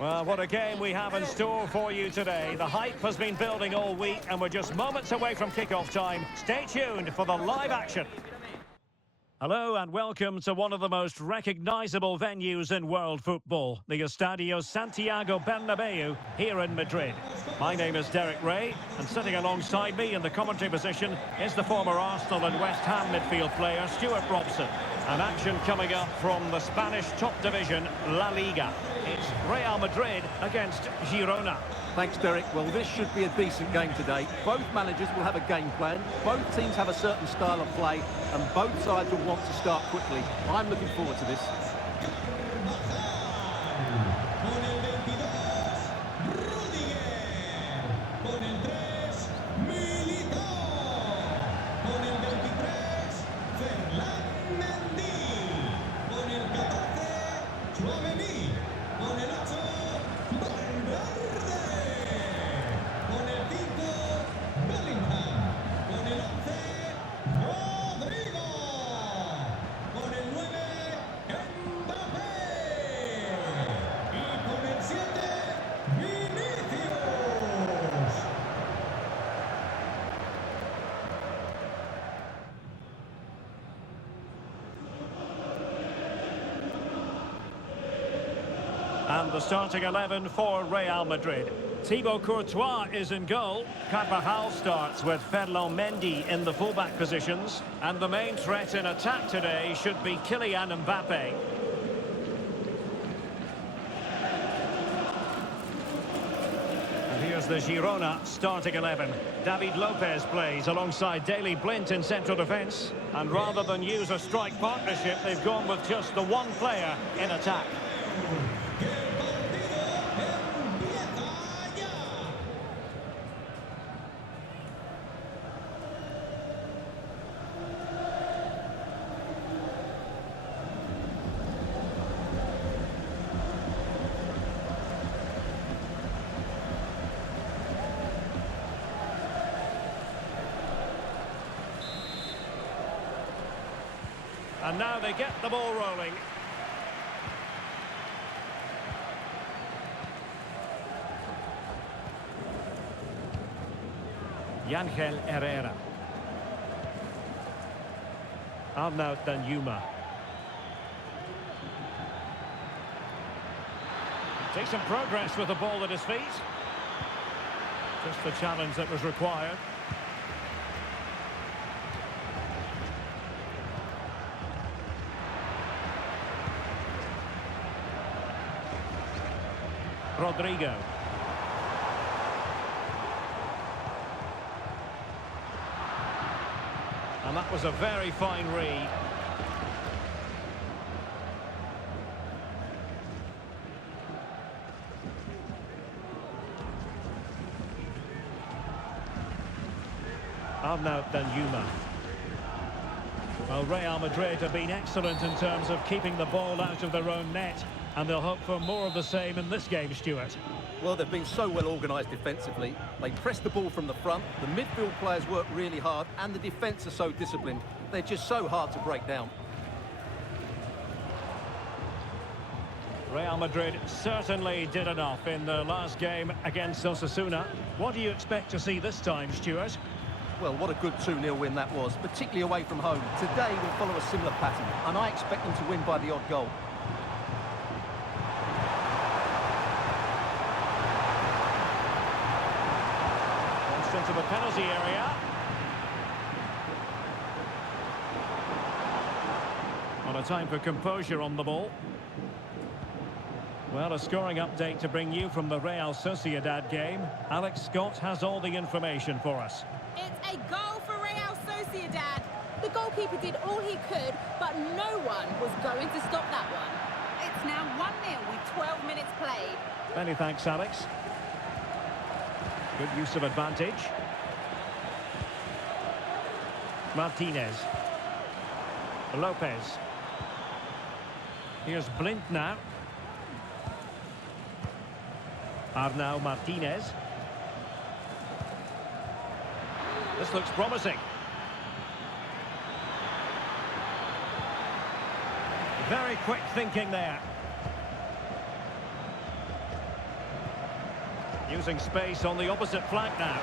Well, what a game we have in store for you today. The hype has been building all week and we're just moments away from kickoff time. Stay tuned for the live action. Hello and welcome to one of the most recognisable venues in world football, the Estadio Santiago Bernabeu here in Madrid. My name is Derek Ray, and sitting alongside me in the commentary position is the former Arsenal and West Ham midfield player Stuart Robson. And action coming up from the Spanish top division, La Liga. It's Real Madrid against Girona. Thanks, Derek. Well, this should be a decent game today. Both managers will have a game plan. Both teams have a certain style of play, and both sides will want to start quickly. I'm looking forward to this. And the starting 11 for Real Madrid. Thibaut Courtois is in goal. Carvajal starts with Ferland Mendy in the fullback positions. And the main threat in attack today should be Kylian Mbappe. And here's the Girona starting 11. David Lopez plays alongside Daley Blind in central defence. And rather than use a strike partnership, they've gone with just the one player in attack. And now they get the ball rolling. Ángel Herrera. AnthJames. Decent progress with the ball at his feet. Just the challenge that was required. Rodrigo. And that was a very fine read. AnthJames. Well, Real Madrid have been excellent in terms of keeping the ball out of their own net. And they'll hope for more of the same in this game, Stuart. Well, they've been so well organised defensively. They press the ball from the front, the midfield players work really hard, and the defence are so disciplined. They're just so hard to break down. Real Madrid certainly did enough in the last game against Osasuna. What do you expect to see this time, Stuart? Well, what a good 2-0 win that was, particularly away from home. Today we'll follow a similar pattern, and I expect them to win by the odd goal. Into the penalty area. On a time for composure on the ball. Well, a scoring update to bring you from the Real Sociedad game. Alex Scott has all the information for us. It's a goal for Real Sociedad. The goalkeeper did all he could, but no one was going to stop that one. It's now 1-0 with 12 minutes played. Many thanks, Alex. Good use of advantage. Martinez. Lopez. Here's Blind now. Arnau Martinez. This looks promising. Very quick thinking there. Using space on the opposite flank now.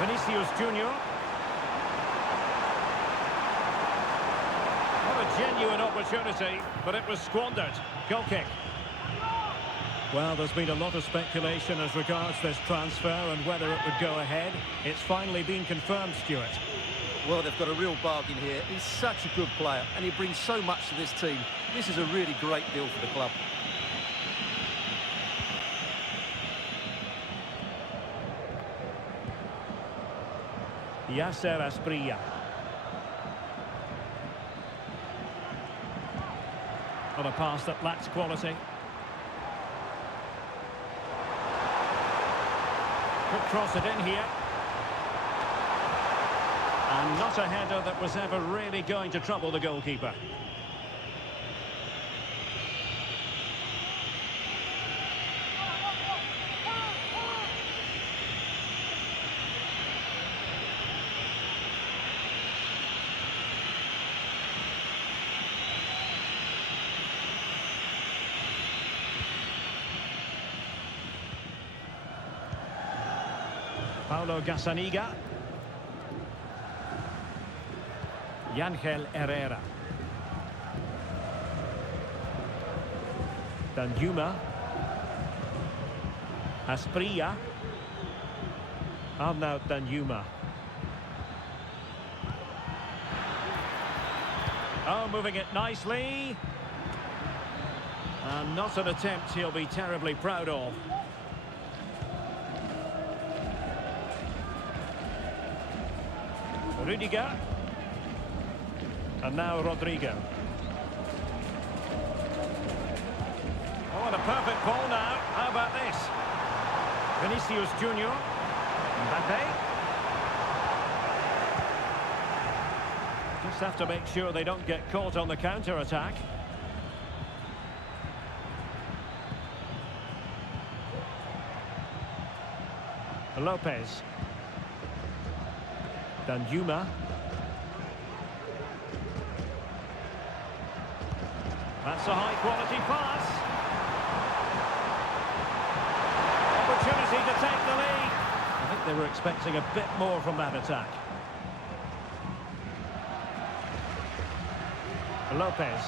Vinicius Junior. What a genuine opportunity, but it was squandered. Goal kick. Well, there's been a lot of speculation as regards this transfer and whether it would go ahead. It's finally been confirmed, Stuart. Well, they've got a real bargain here. He's such a good player, and he brings so much to this team. This is a really great deal for the club. Yasser Asprilla. On a pass that lacks quality. Could cross it in here. And not a header that was ever really going to trouble the goalkeeper. Paulo Gazzaniga. Yangel Herrera. Danjuma. Asprilla. Arnaud Danjuma. Oh, moving it nicely. And not an attempt he'll be terribly proud of. Rudiger. And now Rodrigo. Oh, and a perfect ball now. How about this? Vinicius Junior. Mbappe. Just have to make sure they don't get caught on the counter-attack. Lopez. Danjuma. That's a high-quality pass. Opportunity to take the lead. I think they were expecting a bit more from that attack. Lopez.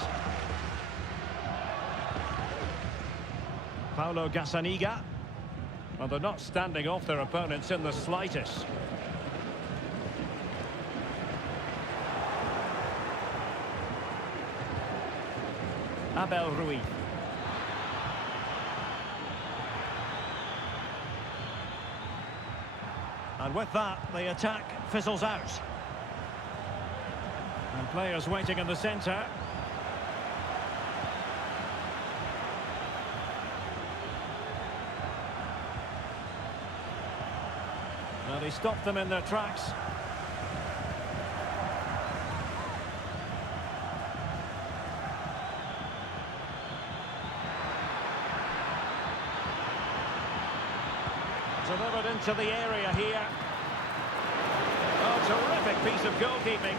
Paulo Gazzaniga. Well, they're not standing off their opponents in the slightest. Abel Ruiz. And with that, the attack fizzles out. And players waiting in the centre. Well, he stopped them in their tracks. Delivered into the area here. Oh, terrific piece of goalkeeping.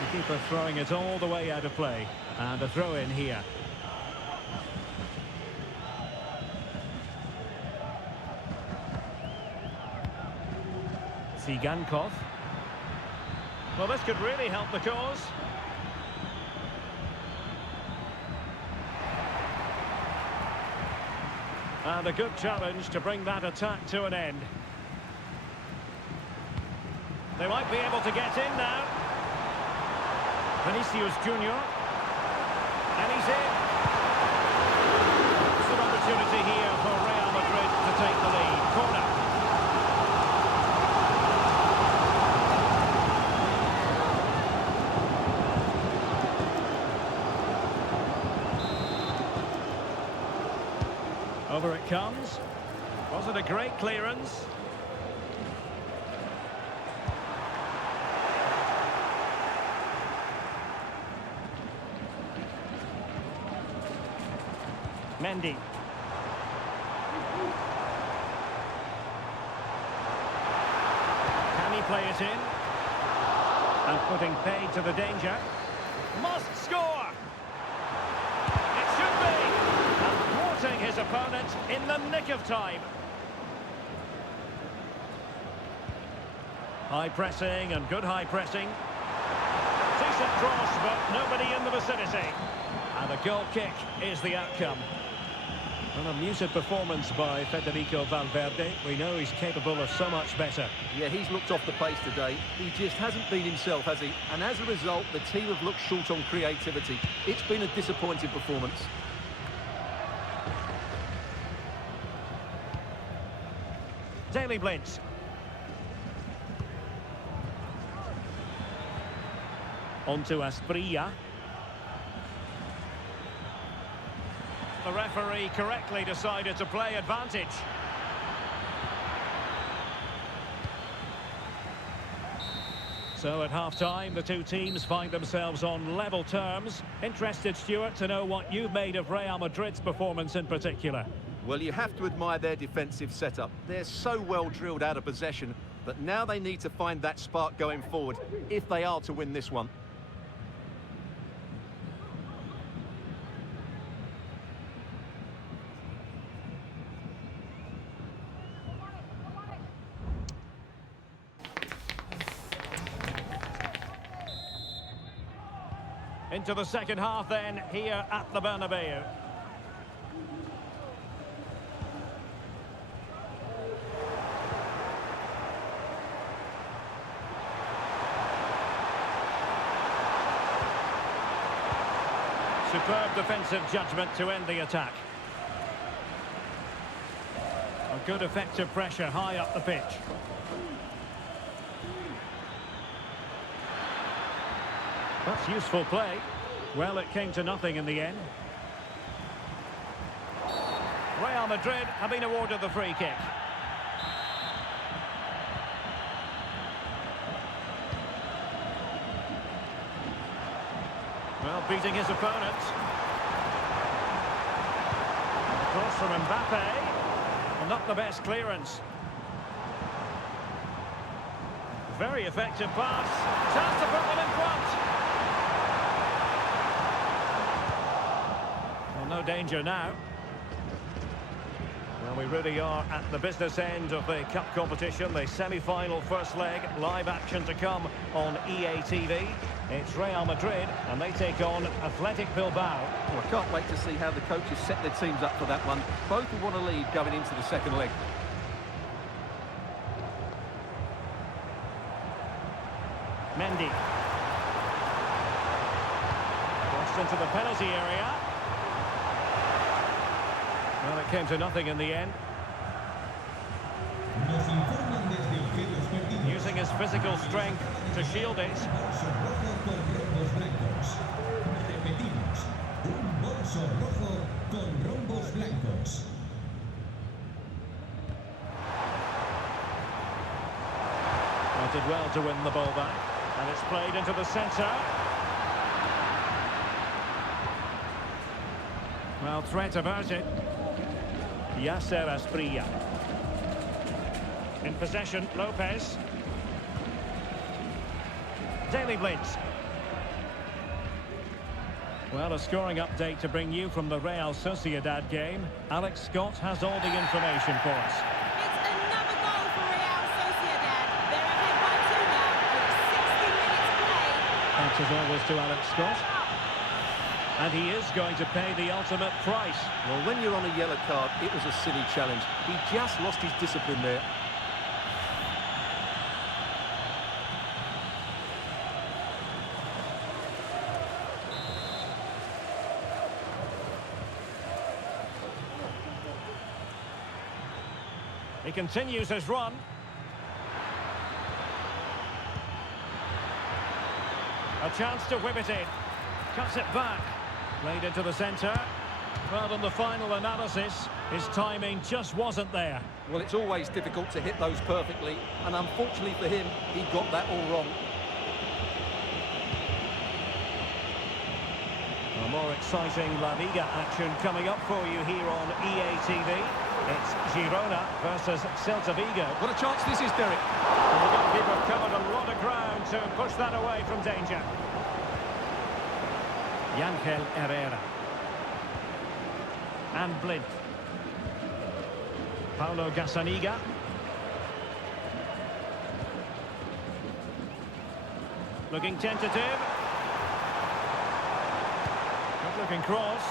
The keeper throwing it all the way out of play. And a throw in here. Tsigankov. Well, this could really help the cause. And a good challenge to bring that attack to an end. They might be able to get in now. Vinicius Junior. And he's in. It's an opportunity here for Real Madrid to take the lead. Corner. Over it comes. Was it a great clearance? Mendy. Can he play it in? And putting paid to the danger. Must score! Spotting his opponent in the nick of time. High pressing and good high pressing. Decent cross, but nobody in the vicinity. And a goal kick is the outcome. An amusing performance by Federico Valverde. We know he's capable of so much better. Yeah, he's looked off the pace today. He just hasn't been himself, has he? And as a result, the team have looked short on creativity. It's been a disappointing performance. Daily Blitz. On to Asprilla. The referee correctly decided to play advantage. So at half-time, the two teams find themselves on level terms. Interested, Stuart, to know what you've made of Real Madrid's performance in particular. Well, you have to admire their defensive setup. They're so well drilled out of possession, but now they need to find that spark going forward if they are to win this one. Into the second half then, here at the Bernabeu. Superb defensive judgment to end the attack. A good effective pressure high up the pitch. That's useful play. Well, it came to nothing in the end. Real Madrid have been awarded the free kick. Well, beating his opponent. Cross from Mbappe. Well, not the best clearance. Very effective pass. Chance to put them in front. No danger now. Well, we really are at the business end of the cup competition, the semi-final first leg, live action to come on EA TV. It's Real Madrid, and they take on Athletic Bilbao. Well, I can't wait to see how the coaches set their teams up for that one. Both will want to lead going into the second leg. Mendy. Crossed into the penalty area. Well, it came to nothing in the end. Using his physical strength to shield it. Well, did well to win the ball back. And it's played into the centre. Well, threat averted. Yasser Asprilla. In possession, Lopez. Daily Blitz. Well, a scoring update to bring you from the Real Sociedad game. Alex Scott has all the information for us. It's another goal for Real Sociedad. They're ahead by 2 now with 60 minutes played. Thanks as always to Alex Scott. And he is going to pay the ultimate price. Well, when you're on a yellow card, it was a silly challenge. He just lost his discipline there. He continues his run. A chance to whip it in. Cuts it back. Played into the centre. Well, on the final analysis, his timing just wasn't there. Well, it's always difficult to hit those perfectly, and unfortunately for him, he got that all wrong. A more exciting LaLiga action coming up for you here on EA TV. It's Girona versus Celta Vigo. What a chance this is, Derek. And the goalkeeper covered a lot of ground to push that away from danger. Yangel Herrera. And Blint. Paulo Gazzaniga. Looking tentative. Good looking cross.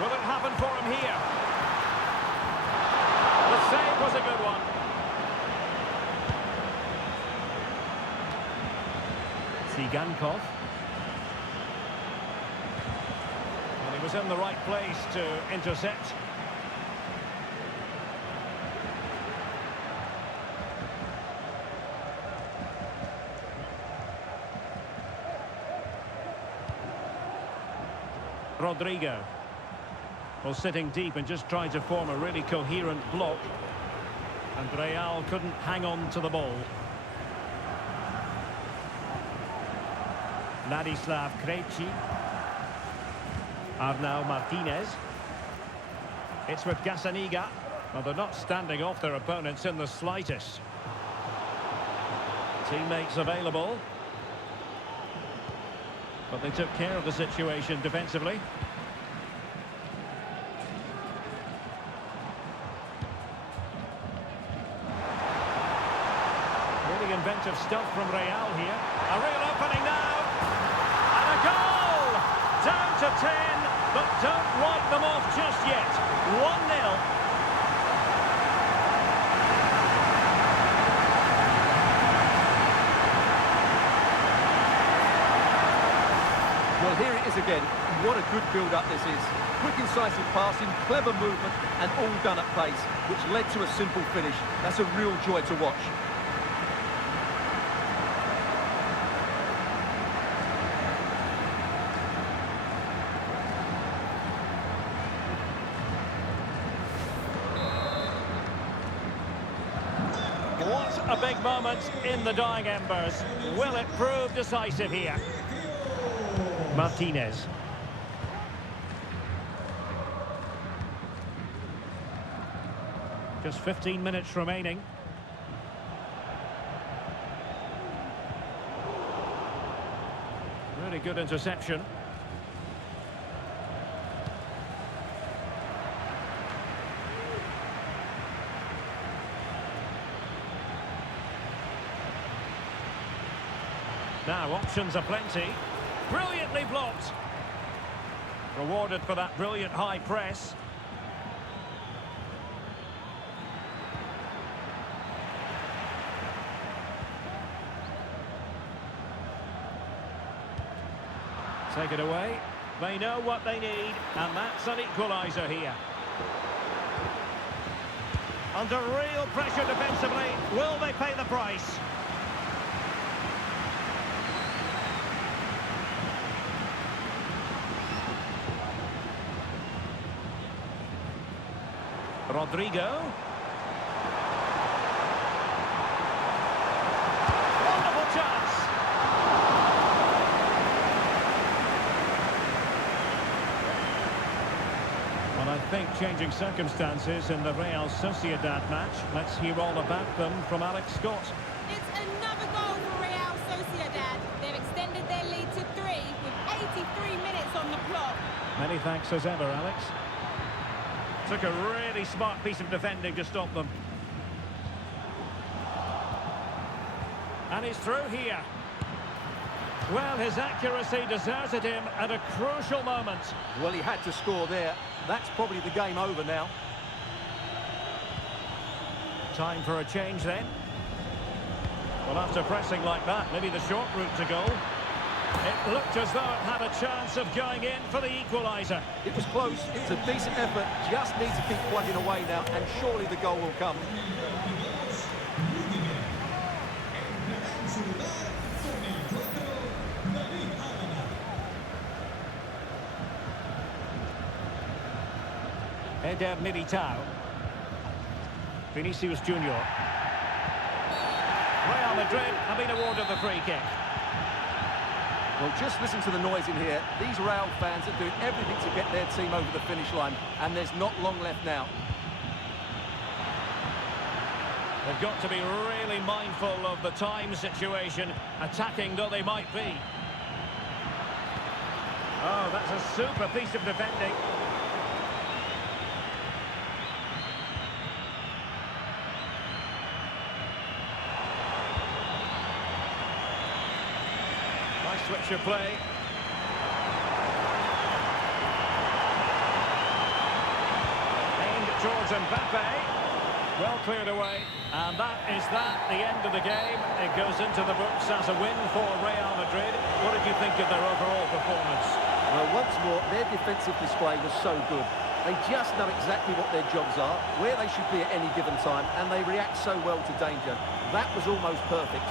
Will it happen for him here? The save was a good one. Sigankov. And he was in the right place to intercept. Rodrigo. Well, sitting deep and just trying to form a really coherent block. And Real couldn't hang on to the ball. Ladislav Krejci. Arnau Martinez. It's with Gazzaniga. Well, they're not standing off their opponents in the slightest. Teammates available. But they took care of the situation defensively. Really inventive stuff from Real here. A real opening now. And a goal! Down to 10, but don't write them off just yet. 1-0. Well, here it is again. What a good build-up this is. Quick, incisive passing, clever movement, and all done at pace, which led to a simple finish. That's a real joy to watch. What a big moment in the dying embers. Will it prove decisive here? Martinez. Just 15 minutes remaining. Really good interception. Now options are plenty. Brilliantly blocked. Rewarded for that brilliant high press. Take it away. They know what they need, and that's an equaliser here. Under real pressure defensively, will they pay the price? Rodrigo. Wonderful chance. Well, I think changing circumstances in the Real Sociedad match. Let's hear all about them from Alex Scott. It's another goal for Real Sociedad. They've extended their lead to 3 with 83 minutes on the clock. Many thanks as ever, Alex. Took a really smart piece of defending to stop them. And he's through here. Well, his accuracy deserted him at a crucial moment. Well, he had to score there. That's probably the game over now. Time for a change then. Well, after pressing like that, maybe the short route to goal. It looked as though it had a chance of going in for the equaliser. It was close. It was a decent effort. Just needs to keep plugging away now, and surely the goal will come. Eder Militao. Vinicius Junior. Real Madrid have been awarded the free kick. Well, just listen to the noise in here. These Real fans are doing everything to get their team over the finish line, and there's not long left now. They've got to be really mindful of the time situation, attacking though they might be. Oh, that's a super piece of defending. switch of play. Aimed towards Mbappe. Well cleared away. And that is the end of the game. It goes into the books as a win for Real Madrid. What did you think of their overall performance? Well, once more, their defensive display was so good. They just know exactly what their jobs are, where they should be at any given time, and they react so well to danger. That was almost perfect.